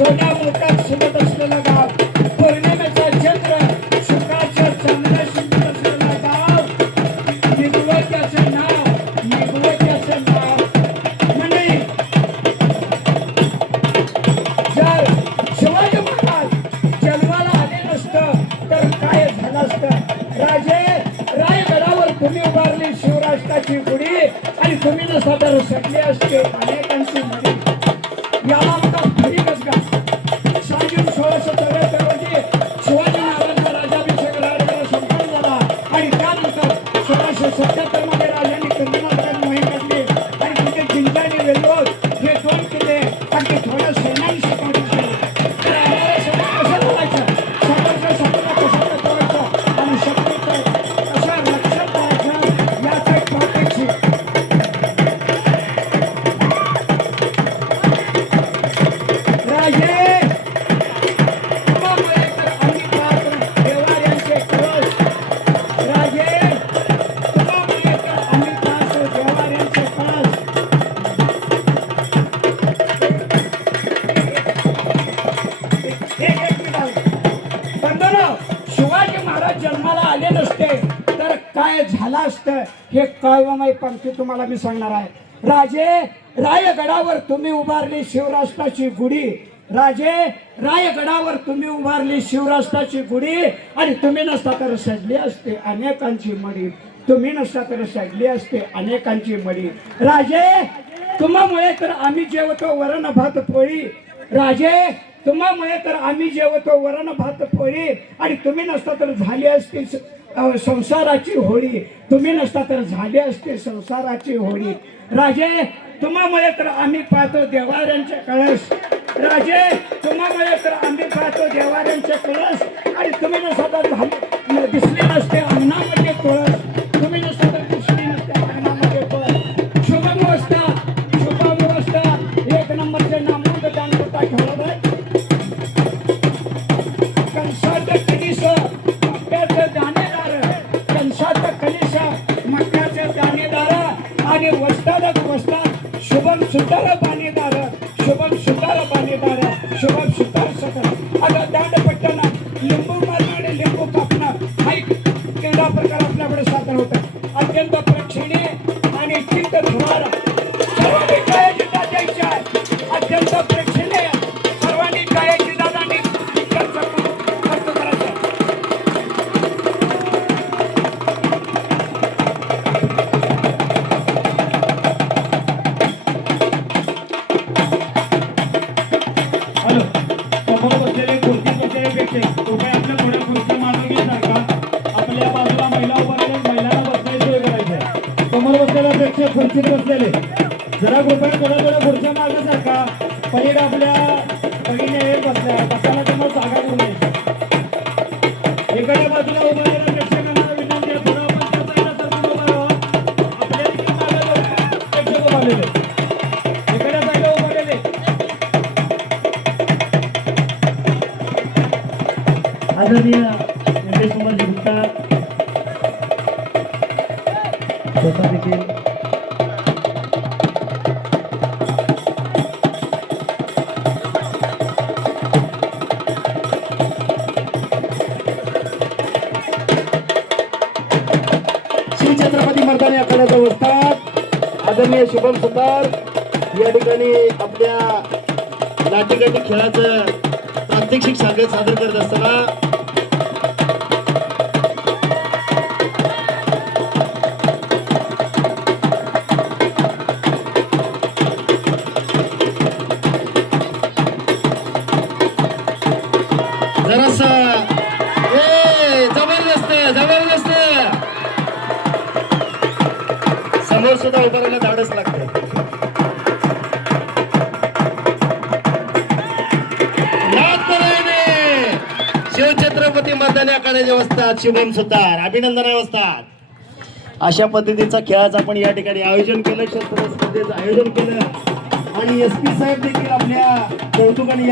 सोन्या मोठ्यात शिवत असलेलं गाव, पौर्णिमेचा चंद्र सुखाच्या चांदण्या शिवत असलेलं गाव, निगवत्याचं नाव, निगवत्याचं नाव. म्हणजे जर शिवाजी महाराज जन्माला आले नसतं तर काय झालं असतं? राजे रायगडावर तुम्ही उभारली शिवराष्ट्राची गुढी आणि तुम्ही नसता तर सगळे असते अनेकांची मडी. याला म्हणतात फरीकच का. सांगून 1674 रोजी शिवाजी महाराजांचा राज्याभिषेक रायगडाला संपन्न झाला आणि त्यानंतर 1677 मध्ये राजांनी कर्नाटकात मोहीम काढली आणि तिथे जिंकणी वेल्लोर हे 2 किल्ले अगदी थोड्या सैन्याने शिकवले गेले. तर आम्हाला सगळं कसं बोलायचं, समोरच्या शत्रूला कसं प्रचवायचं आणि शत्रूचं कसं रक्षण करायचं याचा एक प्रात्यक्षिक. राजे तुम्हामुळे तर आम्ही पाहतो देवाऱ्यांचे कळस. राजे तुम्हामुळे तर आम्ही पाहतो देवाऱ्यांचे कळस. एक मिनिट बंधनो, शिवाजी महाराज जन्माला आले नसते तर काय झालं असतं हे कळवामाई पंक्ती तुम्हाला मी सांगणार आहे. राजे रायगडावर तुम्ही उभारली शिवराष्ट्राची गुढी. राजे रायगडावर तुम्ही उभारली शिवराष्ट्राची गुढी आणि तुम्ही नसता तर सडली असते अनेकांची मडी. तुम्ही नसता तर सडली असते अनेकांची मडी. राजे तुम्हामुळे तर आम्ही जेवतो वरण भात पोळी. राजे तुम्हामुळे तर आम्ही जेवतो वरण भात पोळी आणि तुम्ही नसता तर झाली असती संसाराची होळी. तुम्ही नसता तर झाली असते संसाराची होळी. राजे तुम्हामुळे तर आम्ही पाहतो देवाऱ्यांचे कळस. राजे तुम्हामुळे तर आम्ही पाहतो देवाऱ्यांचे कळस आणि तुम्ही नसता तर दिसले नसते अंगणामध्ये कळस. तुम्ही नसता तर दिसली नसते अंगणामध्ये कळस. शुभमवस्था शुभमवस्था एक नंबरचे नामवंत दानकर्ता ठेवलं आहे. कंसाचं कलिश मक्याचं दाणेदार, कंसाचं कलिश मक्याचं दाणेदार आणि वस्ताद शुभम सुतार बाणेदार, शुभम सुतार बाणेदार, शुभम सुतार सकल. आता दांडपट्ट्याला लिंबू मारणं आणि लिंबू कापणं हा एक क्रीडा प्रकार आपल्याकडे सादर होता. अत्यंत प्रेक्षणीय आणि चित्त धुवार सर्वांनी कायाची दाद द्यायची आहे. अत्यंत प्रेक्षणीय सर्वांनी कायाची दाद आणि खर्च करायचा. समोर बसलेले खुर्ची बसलेले पेक्षा कृपया आपल्या थोड्या खुर्च्या मागे सारखा आपल्या बाजूला महिला उभा राहून महिलांना बसण्याची सोय करायची आहे. समोर बसलेल्या पेक्षा खुर्चीत बसलेले जरा कृपया थोड्या खुर्च्या मागे सारखा पलीकडे आपल्या बहिणी बसल्या बसायला तुम्हाला जागा करून द्यायची. एखाद्या बाजूला उभा राहिलेल्या प्रेक्षकांना विनंती आहे थोडं आपण त्या साईडला उभा राहा. आपल्या देखील मागे प्रेक्षक उभारलेले एखाद्या साईडला उभारलेले आदरणीय योगेश कुमारजी गुप्ता स्वतः देखील शिवछत्रपती मर्दानी आखाड्याचा वस्ताद आदरणीय शुभम सुतार या ठिकाणी आपल्या लाठीकाठी खेळाचं प्रात्यक्षिक सादर करत असताना जरास जबरदस्त जबरदस्त समोर सुद्धा उभारायला धाडच लागतं. शिवछत्रपती मर्दानी आखाड्याचे वस्ताद शुभम सुतार अभिनंदन वस्ताद. अशा पद्धतीचा खेळाचं आपण या ठिकाणी आयोजन केलं, शस्त्र स्पर्धेचं आयोजन केलं आणि SP साहेब देखील आपल्या कौतुकाने